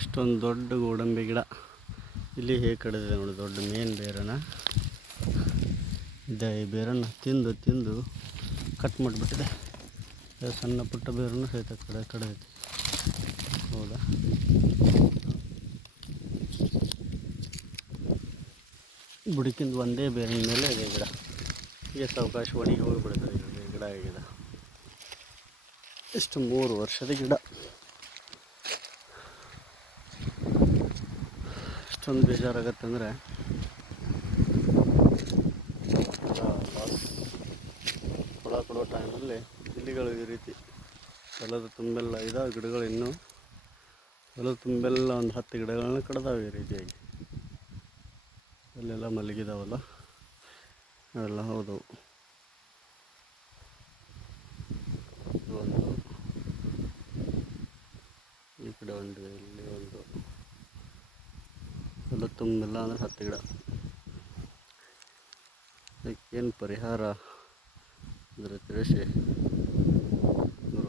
ಇಷ್ಟೊಂದು ದೊಡ್ಡ ಗೋಡಂಬಿ ಗಿಡ. ಇಲ್ಲಿ ಹೇಗೆ ಕಡಿದಿದೆ ನೋಡಿ, ದೊಡ್ಡ ಮೇನ್ ಬೇರನ. ಇದೆ, ಈ ಬೇರನ್ನು ತಿಂದು ತಿಂದು ಕಟ್ ಮಾಡಿಬಿಟ್ಟಿದೆ. ಸಣ್ಣ ಪುಟ್ಟ ಬೇರನ್ನು ಸಹಿತ ಕಡೆ ಕಡಿದೈತಿ ಹೌದಾ? ಬುಡಕಿಂದು ಒಂದೇ ಬೇರಿನ ಮೇಲೆ ಇದೆ ಗಿಡ. ಎಷ್ಟು ಅವಕಾಶ ಒಣಗಿ ಹೋಗಿಬಿಡುತ್ತೆ ಈ ಗಿಡ ಆಗಿದೆ ಇಷ್ಟು ಮೂರು ವರ್ಷದ ಗಿಡ. ಇಷ್ಟೊಂದು ಬೇಜಾರಾಗತ್ತೆ ಅಂದರೆ ಫಲ ಕೊಡೋ ಟೈಮಲ್ಲಿ ಇಲಿಗಳು ಈ ರೀತಿ ಹೊಲದ ತುಂಬೆಲ್ಲ ಇದಾವೆ ಗಿಡಗಳು ಇನ್ನೂ. ಹೊಲದ ತುಂಬೆಲ್ಲ ಒಂದು ಹತ್ತು ಗಿಡಗಳನ್ನ ಕಡ್ದಾವೆ ಈ ರೀತಿಯಾಗಿ. ಅಲ್ಲೆಲ್ಲ ಮಲಗಿದಾವಲ್ಲ, ಅವೆಲ್ಲ ಹೌದು. ಒಂದು, ಈ ಕಡೆ ಒಂದು, ಇಲ್ಲಿ ಒಂದು. ಎಲ್ಲ ತುಂಬಿಲ್ಲ ಅಂದ್ರೆ ಹತ್ತು ಗಿಡ. ಏನು ಪರಿಹಾರ? ಅಂದರೆ ತಿಳಿಸಿ ಗುರು